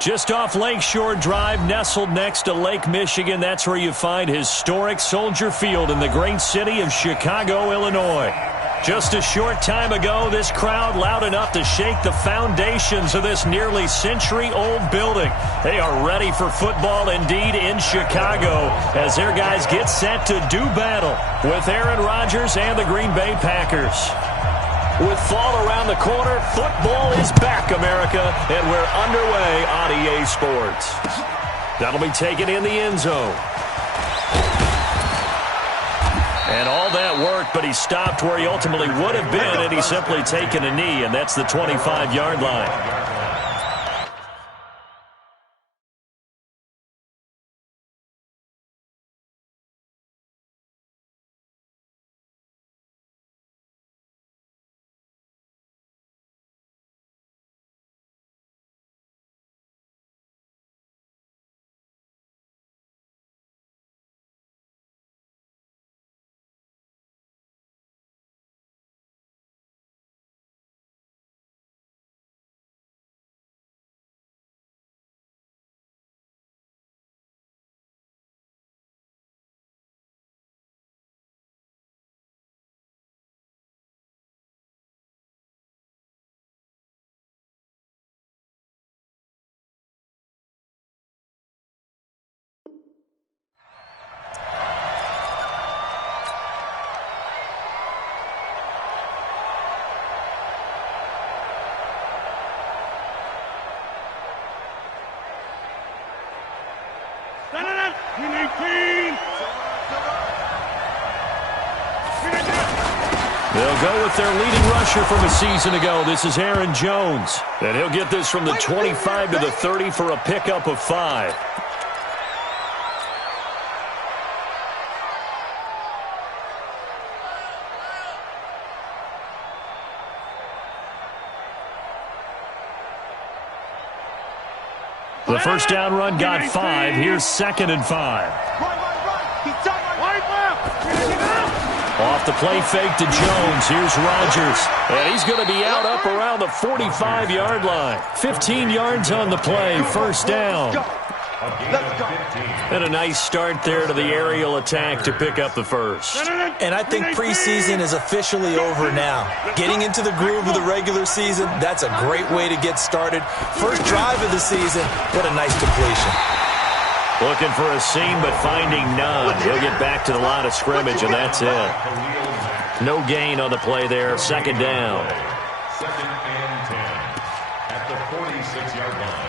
Just off Lakeshore Drive, nestled next to Lake Michigan, that's where you find historic Soldier Field in the great city of Chicago, Illinois. Just a short time ago, this crowd loud enough to shake the foundations of this nearly century-old building. They are ready for football indeed in Chicago as their guys get set to do battle with Aaron Rodgers and the Green Bay Packers. With fall around the corner, football is back, America, and we're underway on EA Sports. That'll be taken in the end zone. And all that worked, but he stopped where he ultimately would have been, and he's simply taken a knee, and that's the 25-yard line. They'll go with their leading rusher from a season ago. This is Aaron Jones. And he'll get this from the 25 to the 30 for a pickup of 5. The first down run got 5. Here's 2nd and 5. Off the play fake to Jones. Here's Rodgers. And he's going to be out up around the 45-yard line. 15 yards on the play. First down. And a nice start there to the aerial attack to pick up the first. And I think preseason is officially over now. Getting into the groove of the regular season, that's a great way to get started. First drive of the season, what a nice completion. Looking for a seam, but finding none. He'll get back to the line of scrimmage, and that's it. No gain on the play there. 2nd down. 2nd and 10 at the 46-yard line.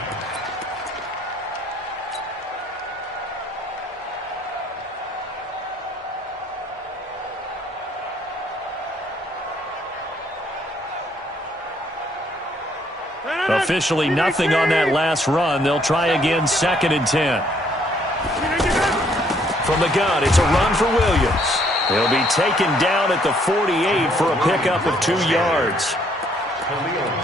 Officially nothing on that last run. They'll try again, 2nd and 10. From the gun, it's a run for Williams. He'll be taken down at the 48 for a pickup of 2 yards.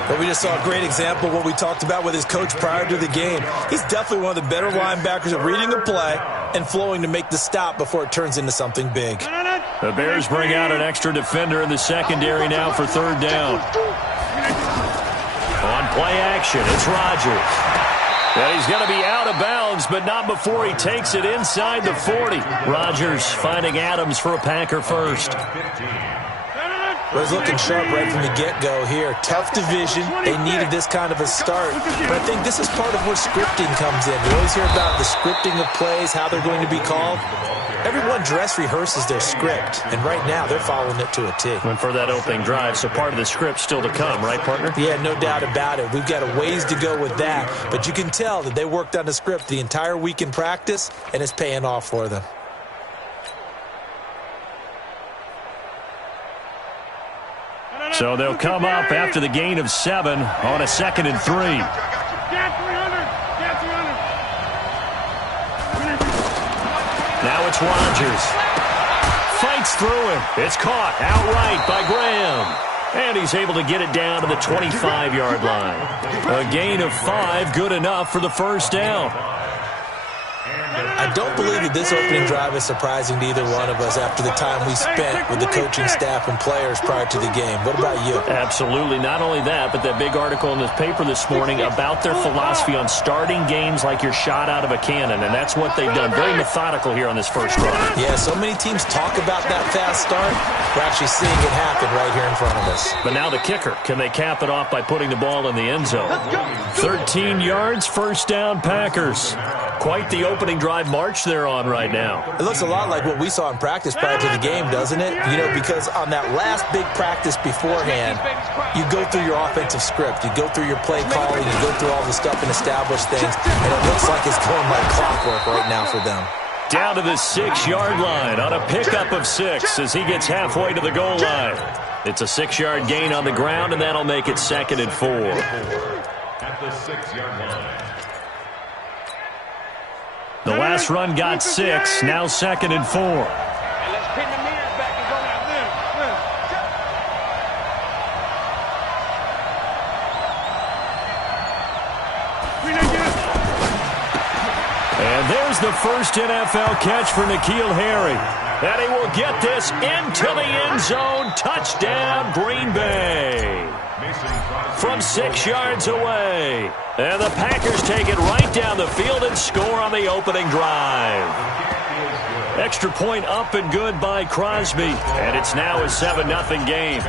But we just saw a great example of what we talked about with his coach prior to the game. He's definitely one of the better linebackers at reading a play and flowing to make the stop before it turns into something big. The Bears bring out an extra defender in the secondary now for 3rd down. On play action, it's Rodgers. And he's going to be out of bounds, but not before he takes it inside the 40. Rodgers finding Adams for a Packer first. Was looking sharp right from the get-go here. Tough division. They needed this kind of a start. But I think this is part of where scripting comes in. We always hear about the scripting of plays, how they're going to be called. Everyone dress rehearses their script, and right now they're following it to a T. Went for that opening drive, so part of the script still to come, right, partner? Yeah, no doubt about it. We've got a ways to go with that, but you can tell that they worked on the script the entire week in practice, and it's paying off for them. So they'll come up after the gain of 7 on a 2nd and 3. Now it's Rodgers. Fights through him. It's caught outright by Graham. And he's able to get it down to the 25-yard line. A gain of 5, good enough for the first down. I don't believe that this opening drive is surprising to either one of us after the time we spent with the coaching staff and players prior to the game. What about you? Absolutely. Not only that, but that big article in the paper this morning about their philosophy on starting games like you're shot out of a cannon, and that's what they've done. Very methodical here on this first drive. Yeah, so many teams talk about that fast start. We're actually seeing it happen right here in front of us. But now the kicker. Can they cap it off by putting the ball in the end zone? 13 yards, first down, Packers. Quite the opening drive march they're on right now. It looks a lot like what we saw in practice prior to the game, doesn't it? You know, because on that last big practice beforehand, you go through your offensive script. You go through your play calling. You go through all the stuff and establish things. And it looks like it's going like clockwork right now for them. Down to the 6-yard line on a pickup of 6 as he gets halfway to the goal line. It's a 6-yard gain on the ground, and that'll make it 2nd and 4. At the 6-yard line. The last run got 6, now 2nd and 4. Let's pin the mirrors back and go down there. And there's the first NFL catch for N'Keal Harry. And he will get this into the end zone. Touchdown, Green Bay. From 6 yards away. And the Packers take it right down the field and score on the opening drive. Extra point up and good by Crosby. And it's now a 7-0 game.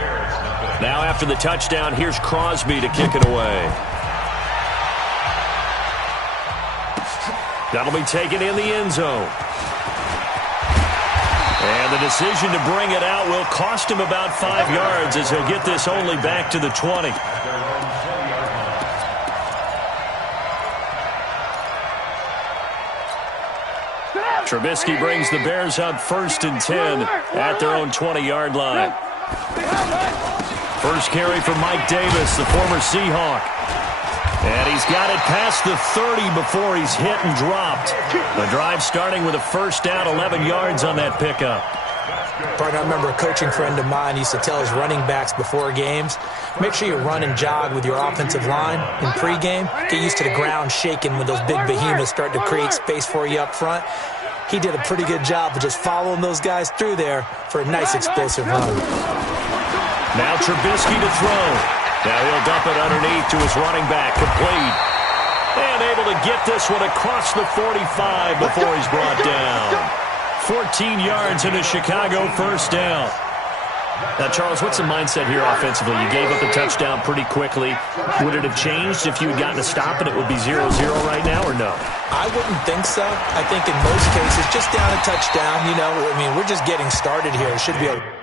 Now after the touchdown, here's Crosby to kick it away. That'll be taken in the end zone. And the decision to bring it out will cost him about 5 yards as he'll get this only back to the 20. Trubisky brings the Bears up 1st and 10 at their own 20-yard line. First carry for Mike Davis, the former Seahawk. And he's got it past the 30 before he's hit and dropped. The drive starting with a first down, 11 yards on that pickup. Partner, I remember a coaching friend of mine used to tell his running backs before games, make sure you run and jog with your offensive line in pregame. Get used to the ground shaking when those big behemoths start to create space for you up front. He did a pretty good job of just following those guys through there for a nice explosive run. Now Trubisky to throw. Now he'll dump it underneath to his running back, complete. And able to get this one across the 45 before he's brought down. 14 yards into Chicago, first down. Now, Charles, what's the mindset here offensively? You gave up a touchdown pretty quickly. Would it have changed if you had gotten a stop and it would be 0-0 right now, or no? I wouldn't think so. I think in most cases, just down a touchdown, you know, I mean, we're just getting started here. It should be a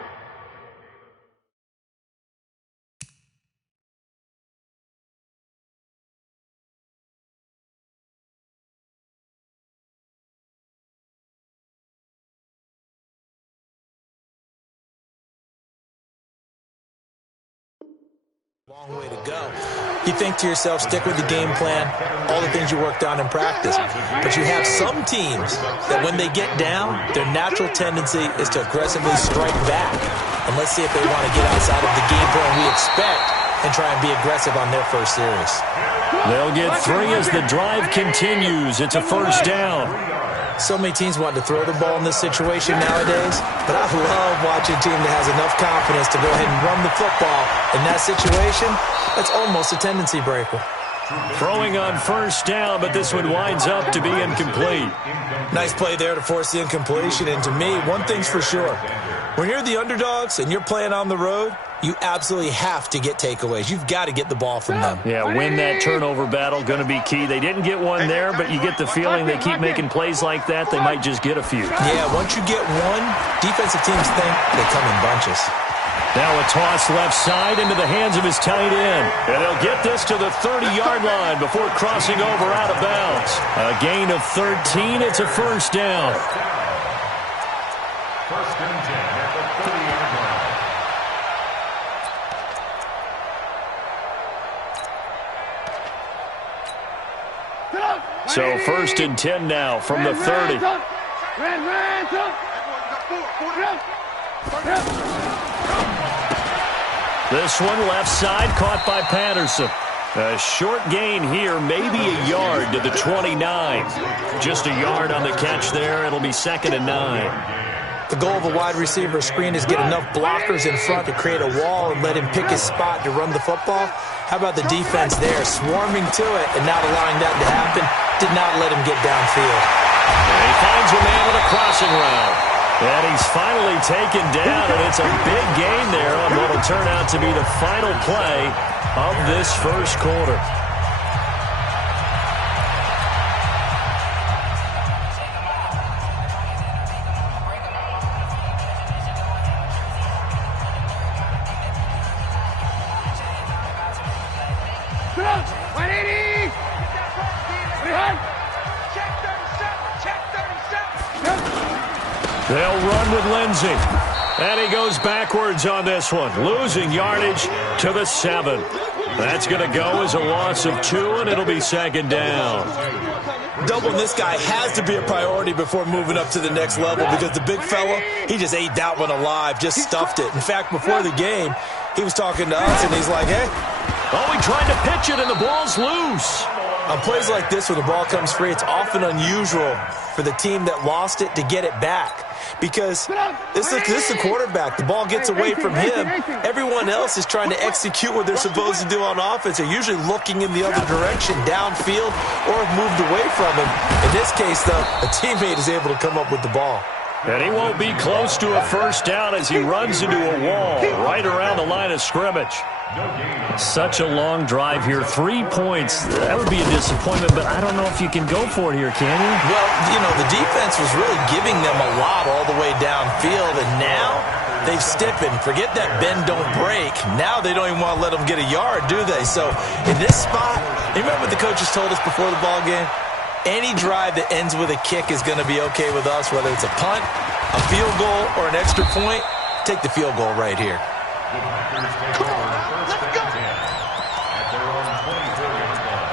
long way to go. You think to yourself, stick with the game plan, all the things you worked on in practice. But you have some teams that when they get down, their natural tendency is to aggressively strike back. And let's see if they want to get outside of the game plan we expect and try and be aggressive on their first series. They'll get 3 as the drive continues. It's a first down. So many teams want to throw the ball in this situation nowadays, but I love watching a team that has enough confidence to go ahead and run the football. In that situation, that's almost a tendency breaker. Throwing on first down, but this one winds up to be incomplete. Nice play there to force the incompletion, and to me, one thing's for sure. When you're the underdogs and you're playing on the road, you absolutely have to get takeaways. You've got to get the ball from them. Yeah, win that turnover battle, going to be key. They didn't get one there, but you get the feeling they keep making plays like that, they might just get a few. Yeah, once you get one, defensive teams think they come in bunches. Now a toss left side into the hands of his tight end. And they'll get this to the 30-yard line before crossing over out of bounds. A gain of 13. It's a first down. First and 10 at the 30-yard line. So first and 10 now from the 30. This one left side caught by Patterson. A short gain here, maybe a yard to the 29. Just a yard on the catch there. It'll be 2nd and 9. The goal of a wide receiver screen is get enough blockers in front to create a wall and let him pick his spot to run the football. How about the defense there, swarming to it and not allowing that to happen? Did not let him get downfield. And he finds a man with a crossing route. And he's finally taken down, and it's a big gain there on what will turn out to be the final play of this first quarter. They'll run with Lindsey. And he goes backwards on this one, losing yardage to the 7. That's going to go as a loss of 2, and it'll be 2nd down. Doubling this guy has to be a priority before moving up to the next level because the big fella, he just ate that one alive, just stuffed it. In fact, before the game, he was talking to us, and he's like, hey. Oh, he tried to pitch it, and the ball's loose. On plays like this where the ball comes free, it's often unusual for the team that lost it to get it back. Because this is the quarterback. The ball gets away from him. Everyone else is trying to execute what they're supposed to do on offense. They're usually looking in the other direction, downfield, or have moved away from him. In this case, though, a teammate is able to come up with the ball. And he won't be close to a first down as he runs into a wall right around the line of scrimmage. Such a long drive here. 3 points. That would be a disappointment, but I don't know if you can go for it here, can you? Well, you know, the defense was really giving them a lot all the way downfield, and now they've stiffened. Forget that bend, don't break. Now they don't even want to let them get a yard, do they? So in this spot, you remember what the coaches told us before the ball game? Any drive that ends with a kick is going to be okay with us, whether it's a punt, a field goal, or an extra point. Take the field goal right here. Come on, let's go. At their own 24-yard line.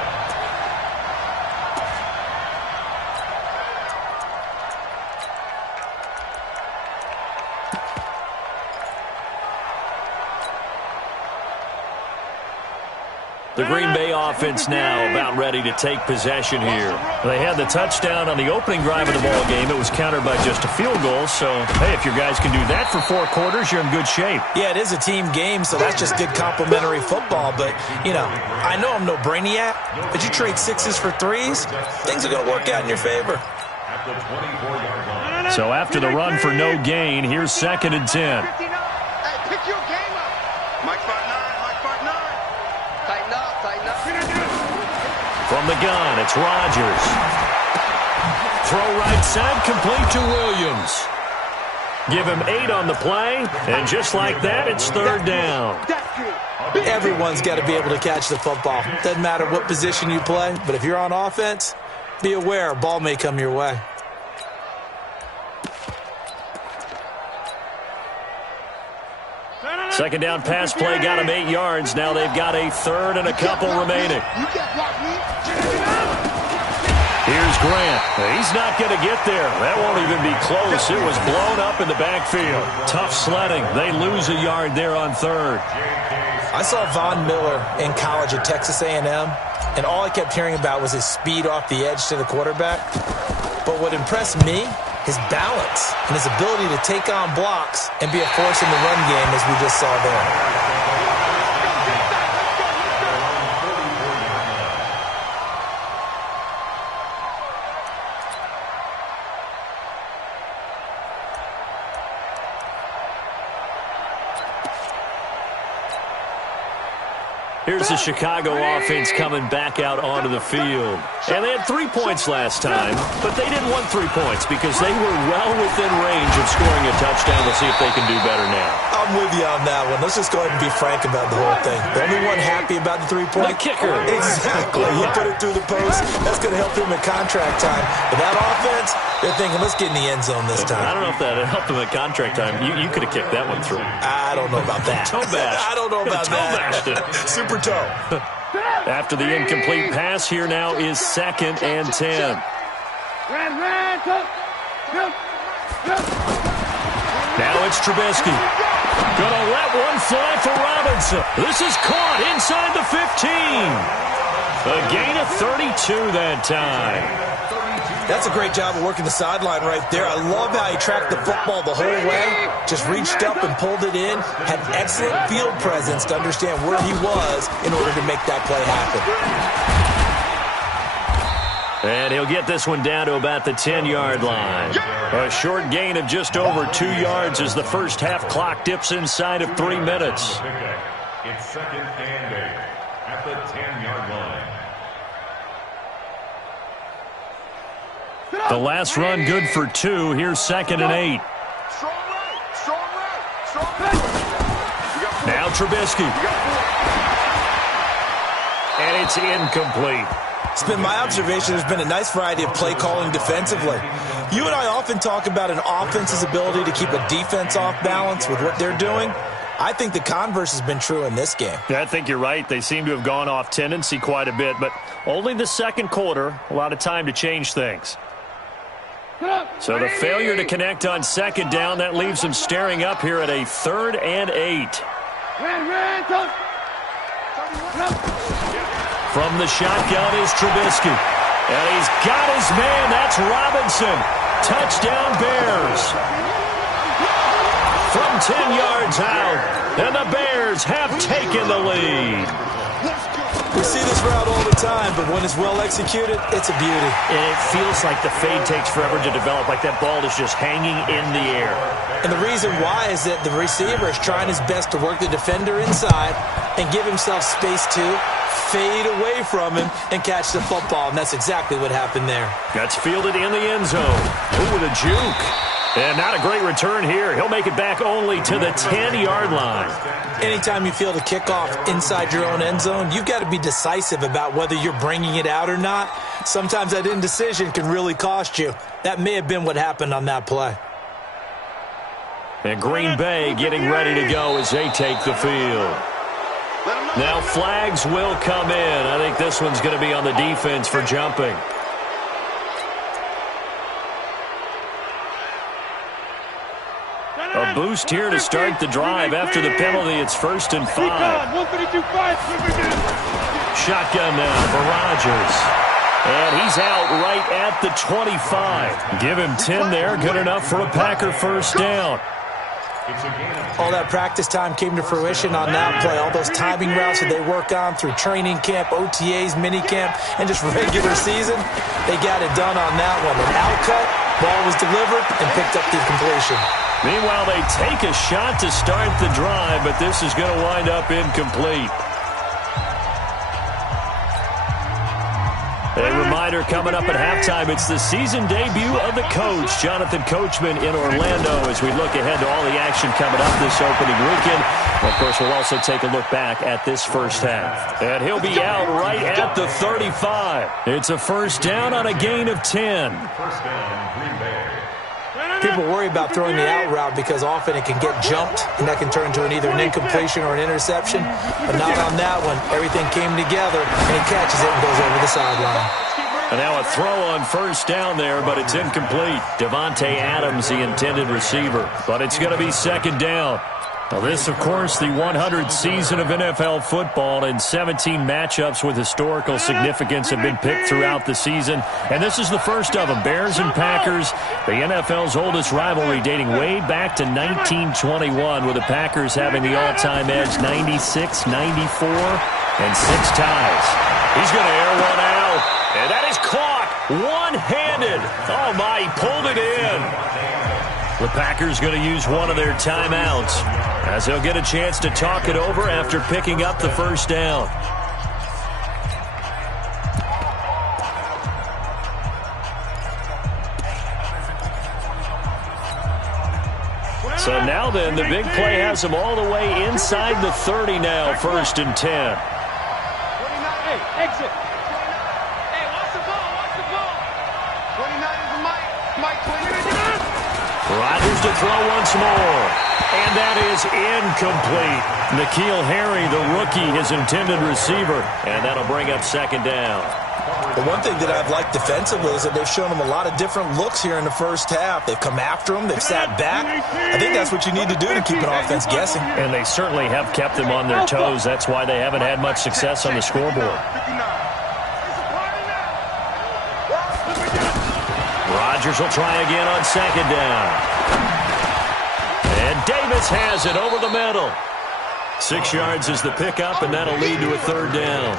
The Green Bay offense now about ready to take possession here. They had the touchdown on the opening drive of the ball game. It was countered by just a field goal. So, hey, if your guys can do that for 4 quarters, you're in good shape. Yeah, it is a team game, so that's just good complimentary football. But, you know, I know I'm no brainiac, but you trade 6s for 3s, things are going to work out in your favor. At the 24-yard line. So after the run for no gain, here's 2nd and 10. Hey, pick your game up. Mike 5-9, Mike 5-9. Tighten up, tighten up. From the gun, it's Rodgers. Throw right side, complete to Williams. Give him 8 on the play, and just like that, it's 3rd down. Everyone's got to be able to catch the football. Doesn't matter what position you play, but if you're on offense, be aware a ball may come your way. Second down pass play got him 8 yards. Now they've got a 3rd and a couple remaining. Here's Grant. He's not going to get there. That won't even be close. It was blown up in the backfield. Tough sledding. They lose a yard there on 3rd. I saw Von Miller in college at Texas A&M, and all I kept hearing about was his speed off the edge to the quarterback. But what impressed me, his balance and his ability to take on blocks and be a force in the run game, as we just saw there. Here's the Chicago offense coming back out onto the field. And they had 3 points last time, but they didn't want 3 points because they were well within range of scoring a touchdown. We'll see if they can do better now. I'm with you on that one. Let's just go ahead and be frank about the whole thing. The only one happy about the 3-point? The kicker. Exactly. He put it through the post. That's going to help him at contract time. But that offense, they're thinking, let's get in the end zone this time. I don't know if that helped him at contract time. You could have kicked that one through. I don't know about that. Toe bash. I don't know about that. Super toe. After the incomplete pass, here now is 2nd and 10. Now it's Trubisky. Gonna let one fly for Robinson. This is caught inside the 15. A gain of 32 that time. That's a great job of working the sideline right there. I love how he tracked the football the whole way. Just reached up and pulled it in. Had excellent field presence to understand where he was in order to make that play happen. And he'll get this one down to about the 10-yard line. A short gain of just over 2 yards as the first half clock dips inside of 3 minutes. It's second and 8 at the 10-yard line. The last run good for 2. Here's second and 8. Now Trubisky. And it's incomplete. It's been my observation there's been a nice variety of play calling defensively. You and I often talk about an offense's ability to keep a defense off balance with what they're doing. I think the converse has been true in this game. Yeah, I think you're right. They seem to have gone off tendency quite a bit, but only the second quarter, a lot of time to change things. So the failure to connect on second down, that leaves them staring up here at a 3rd and 8. From the shotgun is Trubisky. And he's got his man. That's Robinson. Touchdown Bears. From 10 yards out. And the Bears have taken the lead. We see this route all the time, but when it's well executed, it's a beauty. And it feels like the fade takes forever to develop, like that ball is just hanging in the air. And the reason why is that the receiver is trying his best to work the defender inside and give himself space to fade away from him and catch the football, and that's exactly what happened there. That's fielded in the end zone. Ooh, with a juke. And not a great return here. He'll make it back only to the 10-yard line. Anytime you field a kickoff inside your own end zone, you've got to be decisive about whether you're bringing it out or not. Sometimes that indecision can really cost you. That may have been what happened on that play. And Green Bay getting ready to go as they take the field. Now flags will come in. I think this one's going to be on the defense for jumping. A boost here to start the drive. After the penalty, it's 1st and 5. Shotgun now for Rodgers. And he's out right at the 25. Give him 10 there. Good enough for a Packer first down. All that practice time came to fruition on that play. All those timing routes that they work on through training camp, OTAs, minicamp, and just regular season, they got it done on that one. An outcut, ball was delivered, and picked up the completion. Meanwhile, they take a shot to start the drive, but this is going to wind up incomplete. A reminder coming up at halftime, it's the season debut of the coach, Jonathan Coachman, in Orlando, as we look ahead to all the action coming up this opening weekend. Of course, we'll also take a look back at this first half. And he'll be out right at the 35. It's a first down on a gain of 10. First down, Green Bay. People worry about throwing the out route because often it can get jumped, and that can turn into either an incompletion or an interception. But not on that one. Everything came together, and he catches it and goes over the sideline. And now a throw on first down there, but it's incomplete. Devontae Adams, the intended receiver. But it's going to be second down. Now this, of course, the 100th season of NFL football, and 17 matchups with historical significance have been picked throughout the season. And this is the first of them, Bears and Packers, the NFL's oldest rivalry dating way back to 1921, with the Packers having the all-time edge 96, 94, and 6 ties. He's going to air one out, and that is caught one-handed. Oh, my, he pulled it in. The Packers going to use one of their timeouts as they'll get a chance to talk it over after picking up the first down. So now then, the big play has them all the way inside the 30 now, 1st and 10. Hey, exit. Hey, watch the ball, watch the ball. 29 is the Mike. Mike 29. Rodgers to throw once more. And that is incomplete. N'Keal Harry, the rookie, his intended receiver. And that'll bring up second down. The one thing that I've liked defensively is that they've shown them a lot of different looks here in the first half. They've come after them. They've sat back. I think that's what you need to do to keep an offense guessing. And they certainly have kept them on their toes. That's why they haven't had much success on the scoreboard. Rodgers will try again on second down. And Davis has it over the middle. 6 yards is the pickup, and that'll lead to a third down.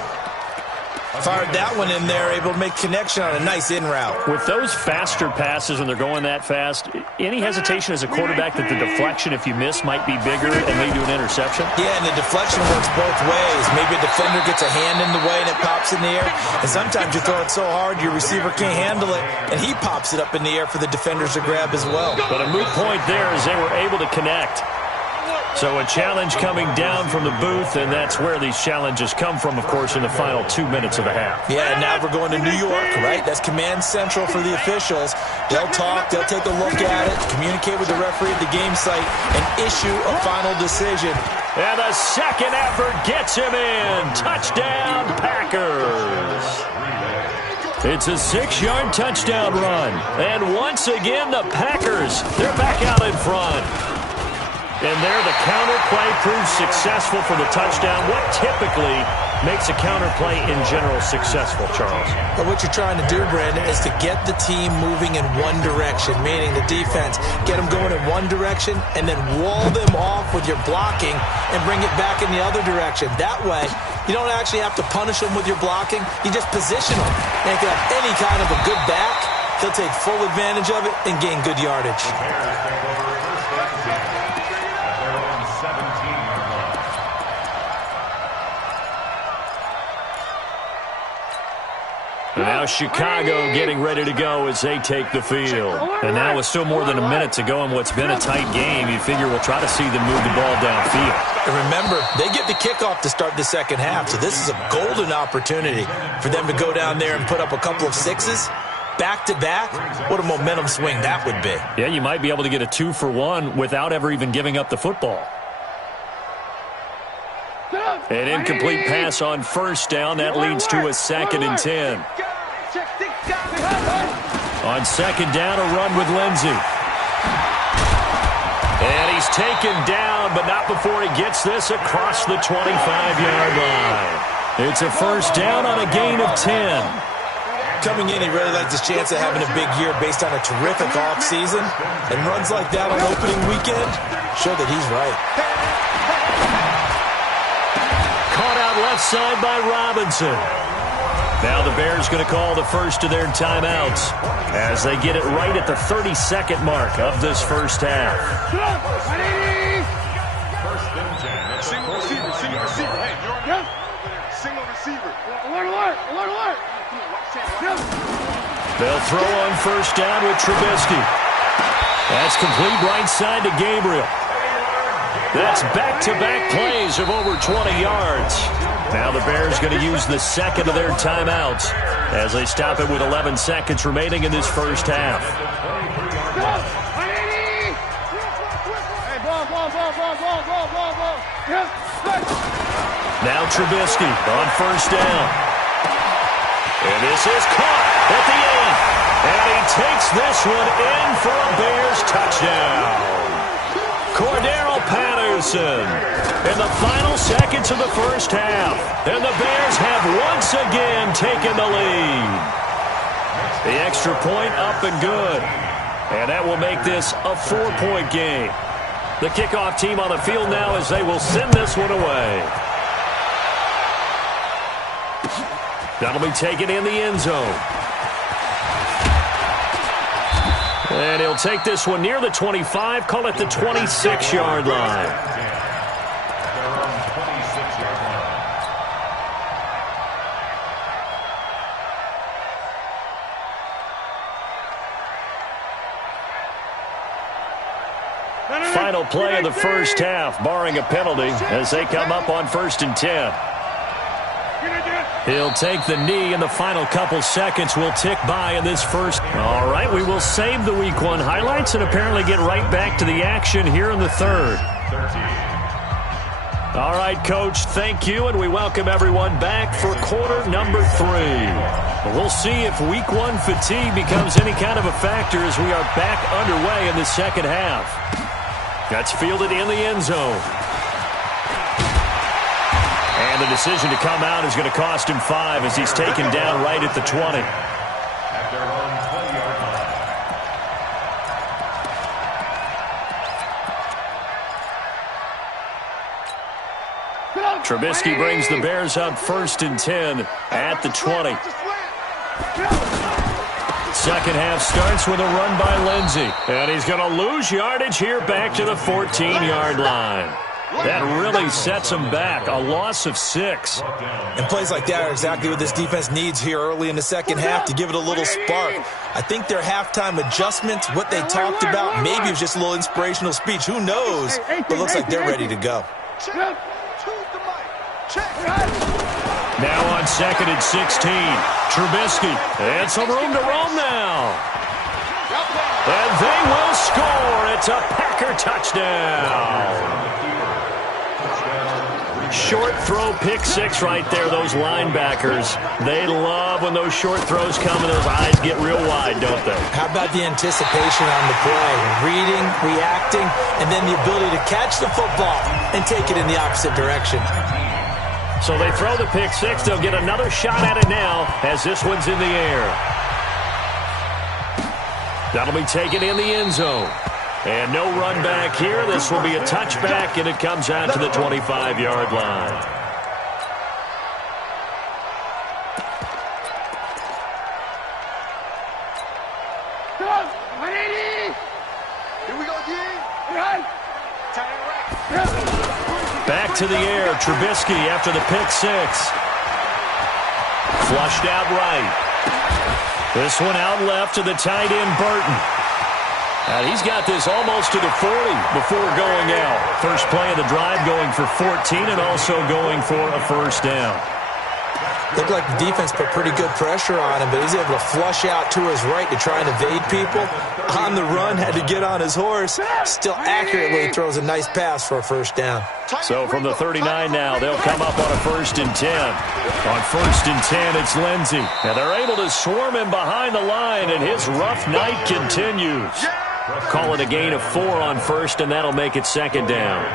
Fired that one in there, able to make connection on a nice in route. With those faster passes, when they're going that fast, any hesitation as a quarterback that the deflection, if you miss, might be bigger and lead to an interception? Yeah, and the deflection works both ways. Maybe a defender gets a hand in the way and it pops in the air. And sometimes you throw it so hard your receiver can't handle it, and he pops it up in the air for the defenders to grab as well. But a moot point there as they were able to connect. So a challenge coming down from the booth, and that's where these challenges come from, of course, in the final 2 minutes of the half. Yeah, now we're going to New York, right? That's command central for the officials. They'll talk, they'll take a look at it, communicate with the referee at the game site, and issue a final decision. And the second effort gets him in. Touchdown, Packers. It's a 6-yard touchdown run. And once again, the Packers, they're back out in front. And there, the counter play proves successful for the touchdown. What typically makes a counter play in general successful, Charles? But what you're trying to do, Brandon, is to get the team moving in one direction, meaning the defense, get them going in one direction, and then wall them off with your blocking and bring it back in the other direction. That way, you don't actually have to punish them with your blocking. You just position them. And if you have any kind of a good back, he'll take full advantage of it and gain good yardage. And now Chicago getting ready to go as they take the field. And now with still more than a minute to go in what's been a tight game, you figure we'll try to see them move the ball downfield. And remember, they get the kickoff to start the second half, so this is a golden opportunity for them to go down there and put up a couple of sixes. Back-to-back, what a momentum swing that would be. Yeah, you might be able to get a 2-for-1 without ever even giving up the football. An incomplete pass on first down. That leads to a 2nd and 10. On second down, a run with Lindsey. And he's taken down, but not before he gets this across the 25-yard line. It's a first down on a gain of 10. Coming in, he really likes his chance of having a big year based on a terrific offseason. And runs like that on opening weekend show that he's right. Caught out left side by Robinson. Now the Bears going to call the first of their timeouts as they get it right at the 32nd mark of this first half. Single receiver. Hey, you're single receiver. Alert. They'll throw on first down with Trubisky. That's complete right side to Gabriel. That's back-to-back plays of over 20 yards. Now the Bears going to use the second of their timeouts as they stop it with 11 seconds remaining in this first half. Now Trubisky on first down. And this is caught at the 8. And he takes this one in for a Bears touchdown. Cordero Patterson in the final seconds of the first half. And the Bears have once again taken the lead. The extra point up and good. And that will make this a 4-point game. The kickoff team on the field now as they will send this one away. That'll be taken in the end zone. And he'll take this one near the 25, call it the 26-yard line. Final play of the first half, barring a penalty, as they come up on 1st and 10. He'll take the knee, and the final couple seconds will tick by in this first. All right, we will save the Week 1 highlights and apparently get right back to the action here in the third. All right, Coach, thank you, and we welcome everyone back for quarter number 3. We'll see if Week 1 fatigue becomes any kind of a factor as we are back underway in the second half. That's fielded in the end zone. And the decision to come out is going to cost him 5 as he's taken down right at the 20. At their own 20-yard line. Trubisky brings the Bears up 1st and 10 at the 20. Second half starts with a run by Lindsey. And he's going to lose yardage here back to the 14-yard line. That really sets him back. A loss of 6. And plays like that are exactly what this defense needs here early in the second half to give it a little spark. I think their halftime adjustments, what they talked about, maybe it was just a little inspirational speech. Who knows? But it looks like they're ready to go. Now on 2nd and 16, Trubisky. And some room to roam now. And they will score. It's a Packer touchdown. Short throw, pick 6 right there, those linebackers. They love when those short throws come and those eyes get real wide, don't they? How about the anticipation on the play? Reading, reacting, and then the ability to catch the football and take it in the opposite direction. So they throw the pick 6. They'll get another shot at it now as this one's in the air. That'll be taken in the end zone. And no run back here. This will be a touchback, and it comes out to the 25-yard line. Here we go, G. Back to the air. Trubisky after the pick 6. Flushed out right. This one out left to the tight end, Burton. And he's got this almost to the 40 before going out. First play of the drive going for 14 and also going for a first down. Looked like the defense put pretty good pressure on him, but he's able to flush out to his right to try and evade people. On the run, had to get on his horse. Still accurately throws a nice pass for a first down. So from the 39 now, they'll come up on a 1st and 10. On 1st and 10, it's Lindsey. And they're able to swarm him behind the line, and his rough night continues. Call it a gain of 4 on 1st, and that'll make it 2nd down.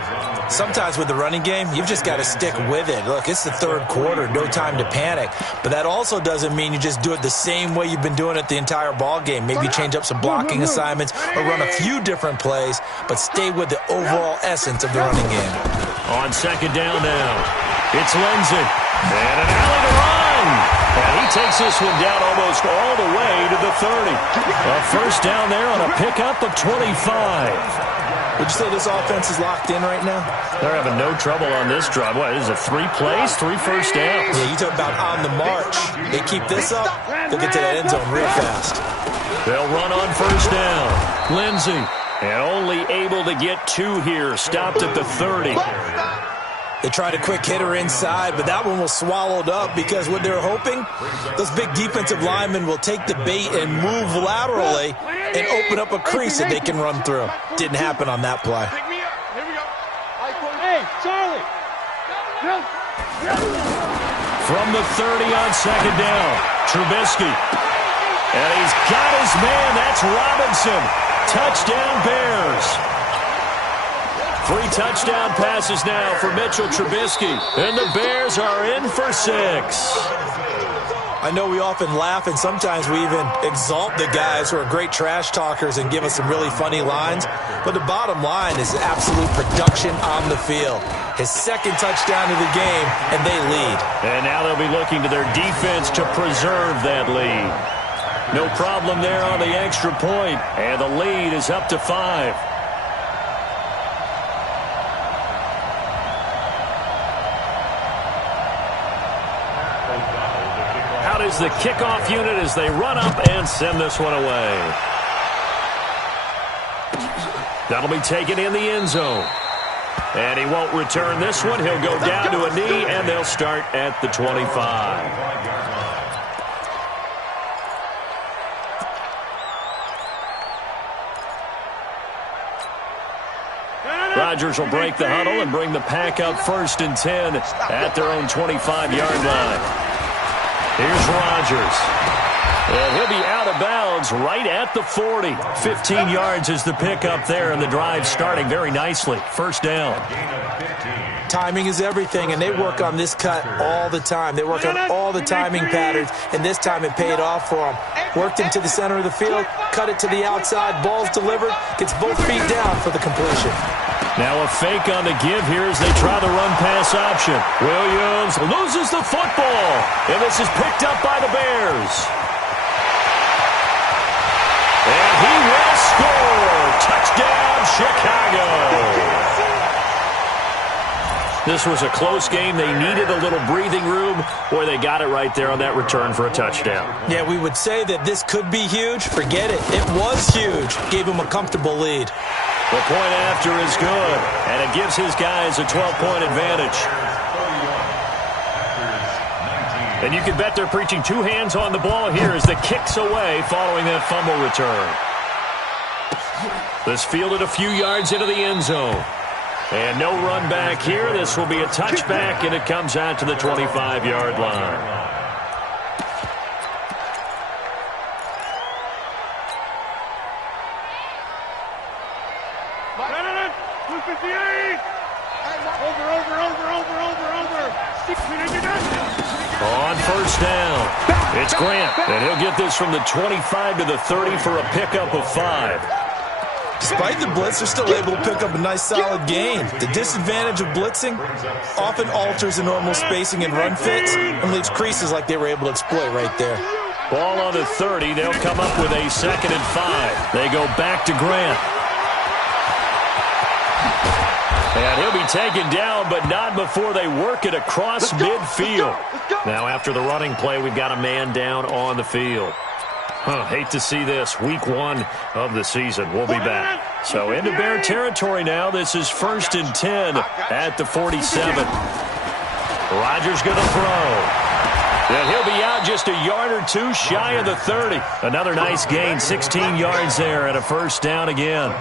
Sometimes with the running game, you've just got to stick with it. Look, it's the 3rd quarter, no time to panic. But that also doesn't mean you just do it the same way you've been doing it the entire ball game. Maybe change up some blocking assignments or run a few different plays, but stay with the overall essence of the running game. On 2nd down now, it's Lindsey. And an alley to run. And he takes this one down almost all the way to the 30. A first down there on a pickup of 25. Would you say this offense is locked in right now? They're having no trouble on this drive. What, is it 3 plays, 3 first downs? Yeah, you talk about on the march. They keep this up, they'll get to that end zone real fast. They'll run on first down. Lindsey, and only able to get 2 here. Stopped at the 30. They tried a quick hitter inside, but that one was swallowed up because what they're hoping, those big defensive linemen will take the bait and move laterally and open up a crease that they can run through. Didn't happen on that play. Hey, Charlie. From the 30 on 2nd down, Trubisky. And he's got his man. That's Robinson. Touchdown, Bears. 3 touchdown passes now for Mitchell Trubisky. And the Bears are in for 6. I know we often laugh, and sometimes we even exalt the guys who are great trash talkers and give us some really funny lines. But the bottom line is absolute production on the field. His 2nd touchdown of the game, and they lead. And now they'll be looking to their defense to preserve that lead. No problem there on the extra point. And the lead is up to 5. Out is the kickoff unit as they run up and send this one away. That'll be taken in the end zone. And he won't return this one. He'll go down to a knee, and they'll start at the 25. Rodgers will break the huddle and bring the pack up 1st and 10 at their own 25-yard line. Here's Rodgers. And he'll be out of bounds right at the 40. 15 yards is the pickup there, and the drive starting very nicely. 1st down. Timing is everything, and they work on this cut all the time. They work on all the timing patterns, and this time it paid off for them. Worked into the center of the field, cut it to the outside, ball's delivered, gets both feet down for the completion. Now a fake on the give here as they try the run-pass option. Williams loses the football, and this is picked up by the Bears. And he will score. Touchdown, Chicago. This was a close game. They needed a little breathing room, or they got it right there on that return for a touchdown. Yeah, we would say that this could be huge. Forget it. It was huge. Gave him a comfortable lead. The point after is good, and it gives his guys a 12-point advantage. And you can bet they're preaching 2 hands on the ball here as the kick's away following that fumble return. This fielded a few yards into the end zone. And no run back here. This will be a touchback, and it comes out to the 25-yard line. On 1st down, it's Grant, and he'll get this from the 25 to the 30 for a pickup of 5. Despite the blitz, they're still able to pick up a nice, solid gain. The disadvantage of blitzing often alters the normal spacing and run fits and leaves creases like they were able to exploit right there. Ball on the 30. They'll come up with a 2nd and 5. They go back to Grant. And he'll be taken down, but not before they work it across midfield. Now, after the running play, we've got a man down on the field. Hate to see this. Week 1 of the season. We'll be back. So into Bear territory now. This is 1st and 10 at the 47. Rodgers going to throw. And he'll be out just a yard or 2 shy of the 30. Another nice gain, 16 yards there, and a 1st down again.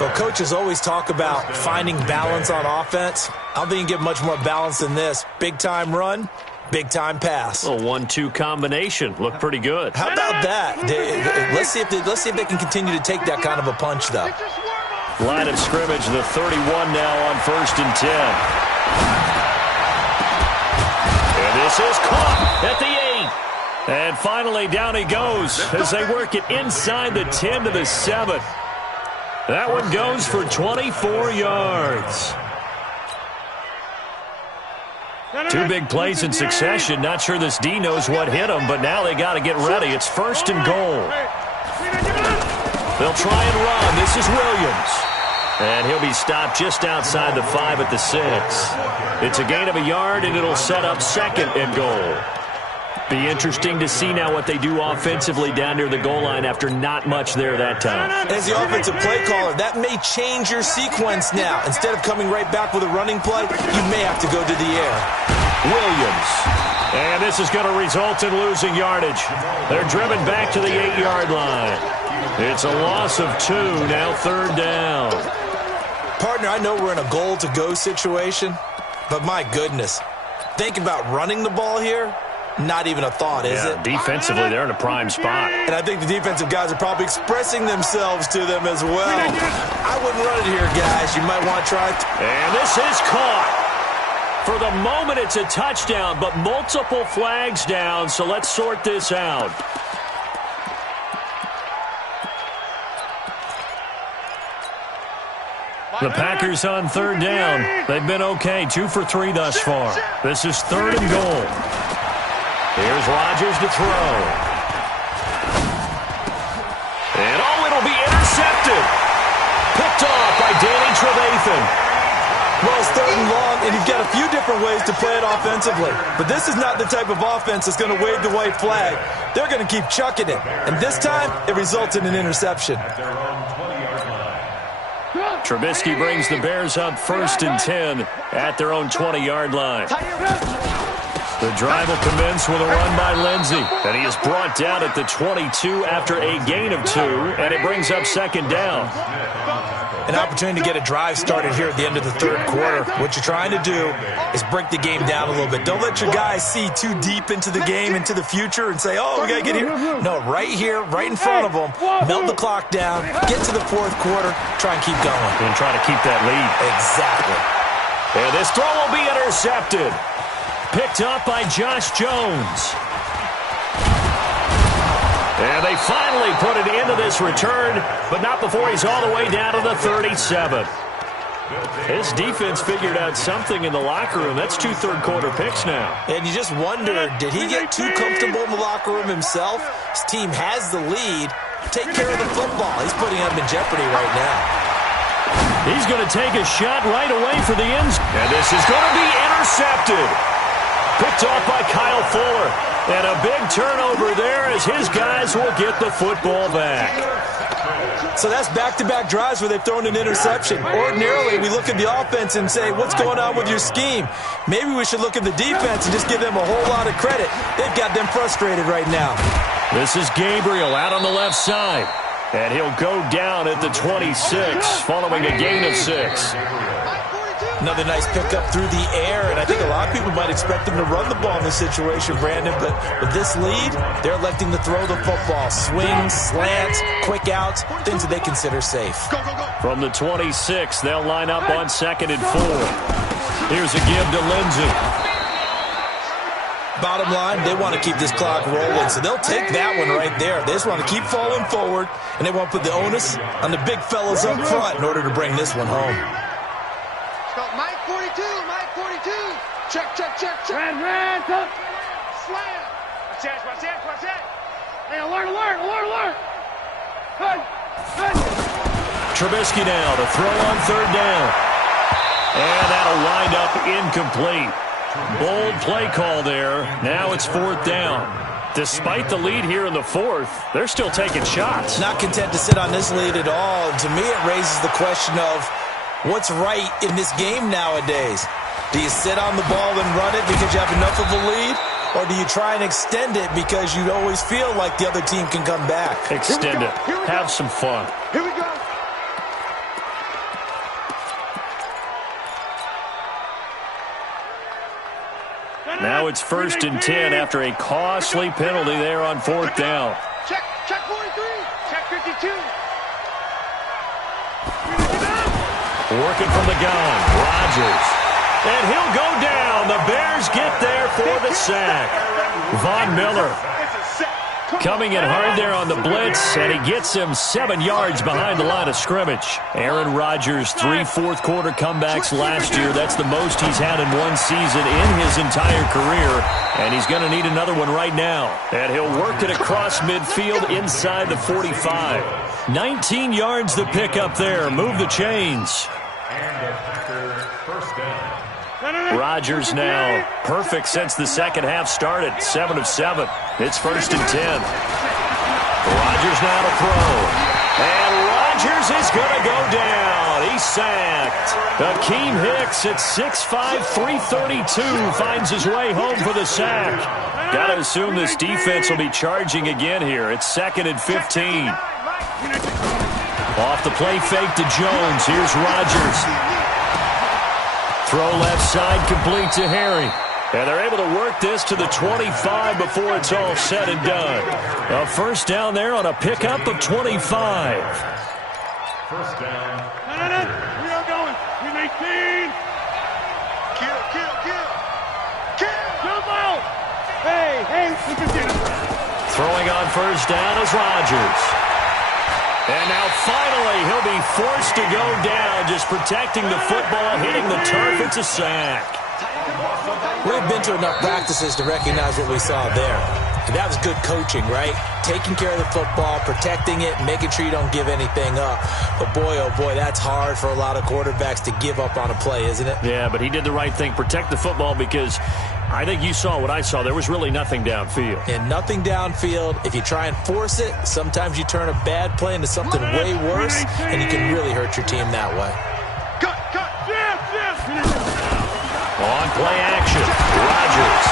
Well, coaches always talk about finding balance on offense. I don't think you can get much more balance than this. Big-time run, big-time pass. A 1-2 combination. Looked pretty good. How about that? Let's see if they can continue to take that kind of a punch, though. Line of scrimmage, the 31 now on 1st and 10. And this is caught at the 8. And finally, down he goes as they work it inside the 10 to the 7. That one goes for 24 yards. 2 big plays in succession. Not sure this D knows what hit him, but now they got to get ready. It's 1st and goal. They'll try and run. This is Williams. And he'll be stopped just outside the 5 at the 6. It's a gain of a yard, and it'll set up 2nd and goal. Be interesting to see now what they do offensively down near the goal line after not much there that time. As the offensive play caller, that may change your sequence now. Instead of coming right back with a running play, you may have to go to the air. Williams. And this is going to result in losing yardage. They're driven back to the 8-yard line. It's a loss of 2, now 3rd down. Partner, I know we're in a goal-to-go situation, but my goodness. Think about running the ball here. Not even a thought, is it? Defensively, they're in a prime spot. And I think the defensive guys are probably expressing themselves to them as well. I wouldn't run it here, guys. You might want to try it. And this is caught. For the moment, it's a touchdown, but multiple flags down, so let's sort this out. The Packers on 3rd down. They've been okay, 2 for 3 thus far. This is 3rd and goal. Here's Rodgers to throw. And it'll be intercepted. Picked off by Danny Trevathan. Well, it's 3rd and long, and you've got a few different ways to play it offensively. But this is not the type of offense that's going to wave the white flag. They're going to keep chucking it. And this time, it results in an interception. Trubisky brings the Bears up 1st and 10 at their own 20-yard line. The drive will commence with a run by Lindsey, and he is brought down at the 22 after a gain of 2, and it brings up 2nd down. An opportunity to get a drive started here at the end of the 3rd quarter. What you're trying to do is break the game down a little bit. Don't let your guys see too deep into the game, into the future, and say, oh, we got to get here. No, right here, right in front of them, melt the clock down, get to the 4th quarter, try and keep going. And try to keep that lead. Exactly. And this throw will be intercepted. Picked up by Josh Jones. And they finally put it into this return, but not before he's all the way down to the 37. His defense figured out something in the locker room. That's 2 third-quarter picks now. And you just wonder, did he get too comfortable in the locker room himself? His team has the lead. Take care of the football. He's putting them in jeopardy right now. He's going to take a shot right away for the end zone. And this is going to be intercepted. Picked off by Kyle Fuller. And a big turnover there as his guys will get the football back. So that's back-to-back drives where they've thrown an interception. Ordinarily, we look at the offense and say, what's going on with your scheme? Maybe we should look at the defense and just give them a whole lot of credit. They've got them frustrated right now. This is Gabriel out on the left side. And he'll go down at the 26 following a gain of 6. Another nice pickup through the air, and I think a lot of people might expect them to run the ball in this situation, Brandon, but with this lead, they're electing to throw the football. Swings, slants, quick outs, things that they consider safe. From the 26, they'll line up on 2nd and 4. Here's a give to Lindsey. Bottom line, they want to keep this clock rolling, so they'll take that one right there. They just want to keep falling forward, and they want to put the onus on the big fellas up front in order to bring this one home. Mike 42, Mike 42. Check, check, check, check. Ran, slam. Watch that. Hey, alert. Hey. Trubisky now to throw on 3rd down. And that'll wind up incomplete. Bold play call there. Now it's 4th down. Despite the lead here in the 4th, they're still taking shots. Not content to sit on this lead at all. And to me, it raises the question of what's right in this game nowadays. Do you sit on the ball and run it because you have enough of a lead? Or do you try and extend it because you always feel like the other team can come back? Extend it. Have some fun. Here we go. Now it's 1st and 10 after a costly penalty there on 4th down. Check 43. Check 52. Working from the gun, Rodgers. And he'll go down. The Bears get there for the sack. Von Miller coming in hard there on the blitz, and he gets him 7 yards behind the line of scrimmage. Aaron Rodgers, 3 fourth-quarter comebacks last year. That's the most he's had in one season in his entire career, and he's going to need another one right now. And he'll work it across midfield inside the 45. 19 yards the pick up there. Move the chains. Rodgers now perfect since the second half started. 7 of 7. It's 1st and 10. Rodgers now to throw. And Rodgers is going to go down. He's sacked. Akeem Hicks at 6'5", 332 finds his way home for the sack. Got to assume this defense will be charging again here. It's 2nd and 15. Off the play fake to Jones. Here's Rodgers. Throw left side complete to Harry. And they're able to work this to the 25 before it's all said and done. A 1st down there on a pickup of 25. 1st down. We are going. We 18. Kill. Jump out. Hey, we can get it. Throwing on 1st down is Rodgers. And now finally he'll be forced to go down, just protecting the football, hitting the turf. It's a sack. We've been to enough practices to recognize what we saw there. And that was good coaching, right? Taking care of the football, protecting it, making sure you don't give anything up. But boy, oh boy, that's hard for a lot of quarterbacks to give up on a play, isn't it? Yeah, but he did the right thing. Protect the football, because I think you saw what I saw. There was really nothing downfield. And nothing downfield. If you try and force it, sometimes you turn a bad play into something way worse, and you can really hurt your team that way. On play action, Rodgers.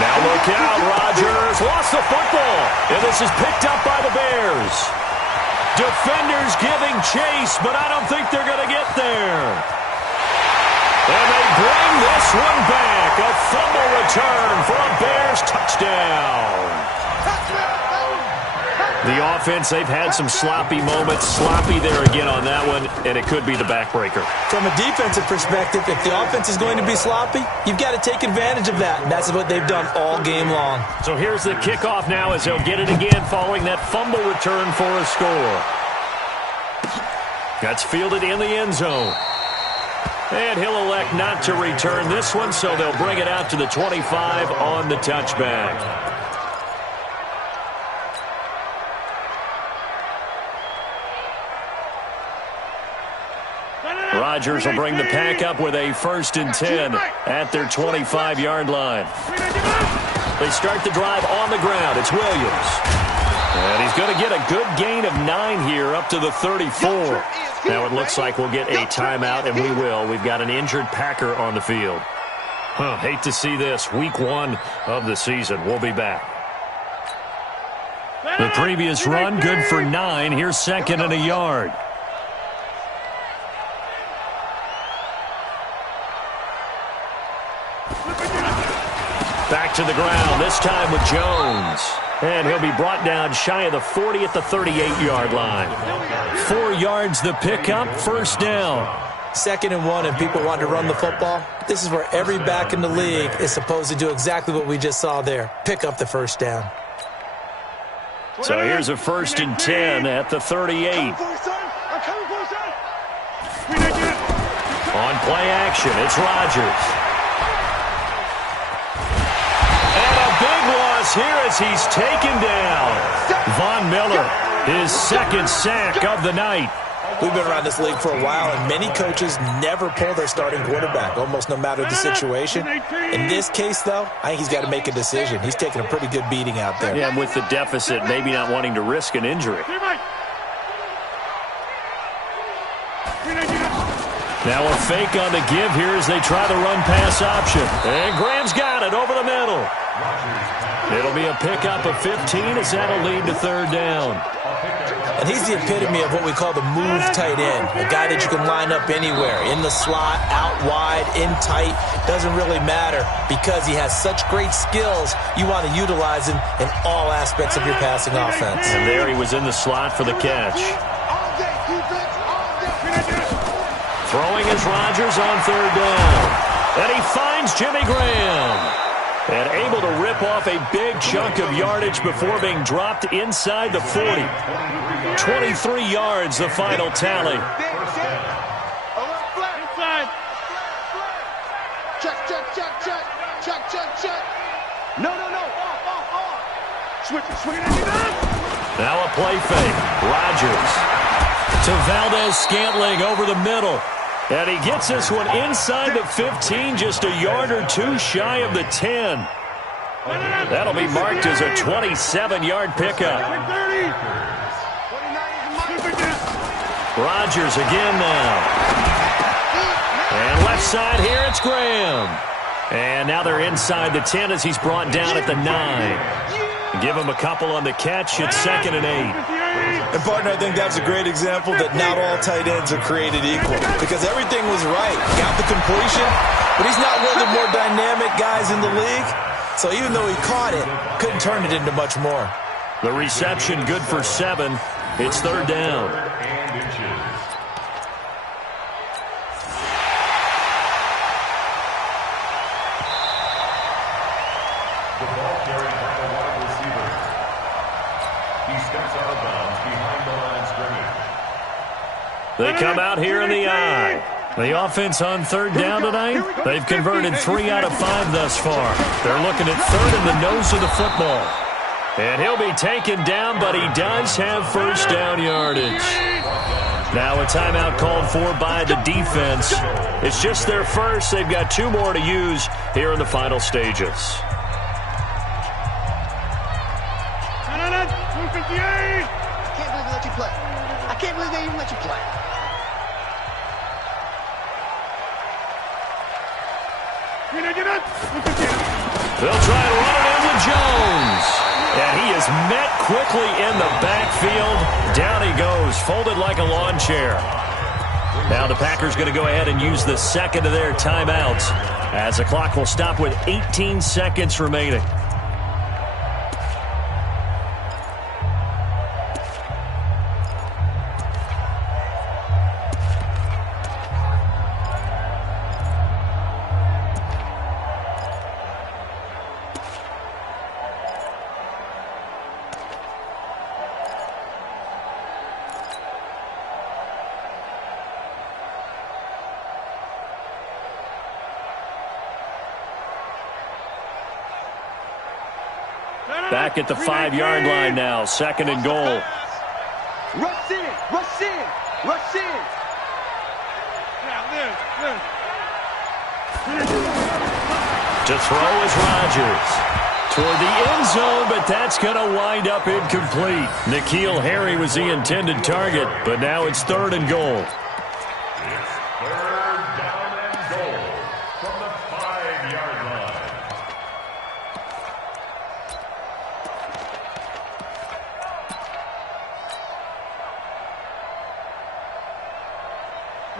Now look out, Rodgers lost the football, and this is picked up by the Bears. Defenders giving chase, but I don't think they're going to get there. And they bring this one back. A fumble return for a Bears touchdown. The offense, they've had some sloppy moments. Sloppy there again on that one, and it could be the backbreaker. From a defensive perspective, if the offense is going to be sloppy, you've got to take advantage of that, and that's what they've done all game long. So here's the kickoff now as they'll get it again following that fumble return for a score. That's fielded in the end zone. And he'll elect not to return this one, so they'll bring it out to the 25 on the touchback. Rodgers will bring the pack up with a 1st and 10 at their 25-yard line. They start the drive on the ground. It's Williams. And he's going to get a good gain of 9 here up to the 34. Now it looks like we'll get a timeout, and we will. We've got an injured Packer on the field. Hate to see this. Week 1 of the season. We'll be back. The previous run, good for 9. Here's 2nd and a yard. Back to the ground, this time with Jones. And he'll be brought down shy of the 40 at the 38-yard line. 4 yards the pickup, 1st down. 2nd and 1, and people want to run the football. This is where every back in the league is supposed to do exactly what we just saw there. Pick up the 1st down. So here's a 1st and 10 at the 38. On play action, it's Rodgers. Here as he's taken down. Von Miller, his 2nd sack of the night. We've been around this league for a while, and many coaches never pull their starting quarterback, almost no matter the situation. In this case, though, I think he's got to make a decision. He's taking a pretty good beating out there. Yeah, and with the deficit, maybe not wanting to risk an injury. Now a fake on the give here as they try the run-pass option. And Graham's got it over the middle. It'll be a pickup of 15 as that'll lead to 3rd down. And he's the epitome of what we call the move tight end, a guy that you can line up anywhere, in the slot, out wide, in tight, doesn't really matter because he has such great skills. You want to utilize him in all aspects of your passing offense. And there he was in the slot for the catch. Throwing is Rodgers on 3rd down. And he finds Jimmy Graham. And able to rip off a big chunk of yardage before being dropped inside the 40. 23 yards, the final tally. Check. No. Off. Switch it. Now a play fake. Rodgers to Valdez-Scantling over the middle. And he gets this one inside the 15, just a yard or 2 shy of the 10. That'll be marked as a 27-yard pickup. Rodgers again now. And left side here, it's Graham. And now they're inside the 10 as he's brought down at the 9. Give him a couple on the catch. It's 2nd and 8. And, partner, I think that's a great example that not all tight ends are created equal because everything was right. Got the completion, but he's not one of the more dynamic guys in the league. So even though he caught it, couldn't turn it into much more. The reception good for 7. It's 3rd down. The ball carried by the wide receiver. He steps out of bounds behind the line of scrimmage. They come out here in the eye. The offense on 3rd down tonight, they've converted 3 out of 5 thus far. They're looking at 3rd in the nose of the football. And he'll be taken down, but he does have first down yardage. Now a timeout called for by the defense. It's just their first. They've got 2 more to use here in the final stages. I can't believe they even let you play. They'll try to run it in with Jones. And he is met quickly in the backfield. Down he goes, folded like a lawn chair. Now the Packers going to go ahead and use the second of their timeouts as the clock will stop with 18 seconds remaining. Back at the 5-yard line now, second and goal. Rush in, rush in, rush in. To throw is Rodgers. Toward the end zone, but that's going to wind up incomplete. N'Keal Harry was the intended target, but now it's third and goal. It's third down and goal from the 5-yard line.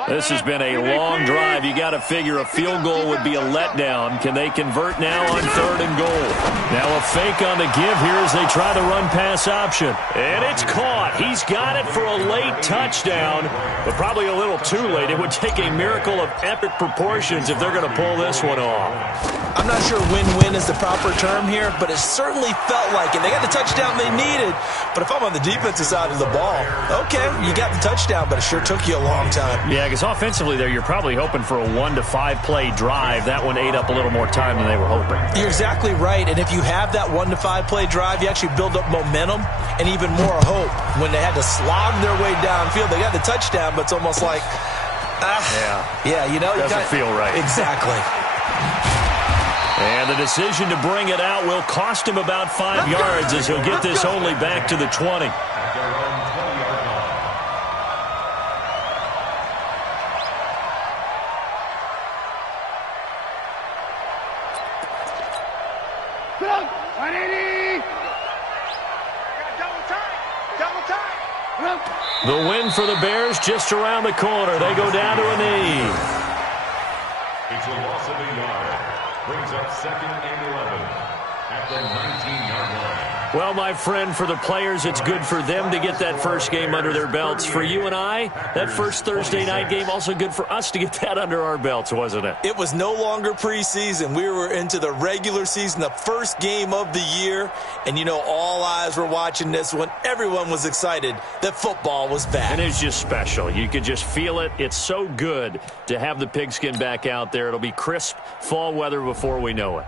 This has been a long drive. You got to figure a field goal would be a letdown. Can they convert now on third and goal? Now a fake on the give here as they try the run-pass option. And it's caught. He's got it for a late touchdown, but probably a little too late. It would take a miracle of epic proportions if they're going to pull this one off. I'm not sure win-win is the proper term here, but it certainly felt like it. They got the touchdown they needed, but if I'm on the defensive side of the ball, okay, you got the touchdown, but it sure took you a long time. Yeah, because offensively there, you're probably hoping for a 1 to 5 play drive. That one ate up a little more time than they were hoping. You're exactly right, and if you have that 1 to 5 play drive, you actually build up momentum and even more hope. When they had to slog their way downfield, they got the touchdown, but it's almost like, yeah, you know. Doesn't feel right. Exactly. And the decision to bring it out will cost him about 5 yards as he'll get this only back to the 20. At their own 20-yard line. The win for the Bears just around the corner. They go down to a knee. It's a loss of a yard. Brings up second and 11 at the 19-yard line. Well, my friend, for the players, it's good for them to get that first game under their belts. For you and I, that first Thursday night game, also good for us to get that under our belts, wasn't it? It was no longer preseason. We were into the regular season, the first game of the year. And, you know, all eyes were watching this one. Everyone was excited that football was back. And it's just special. You could just feel it. It's so good to have the pigskin back out there. It'll be crisp fall weather before we know it.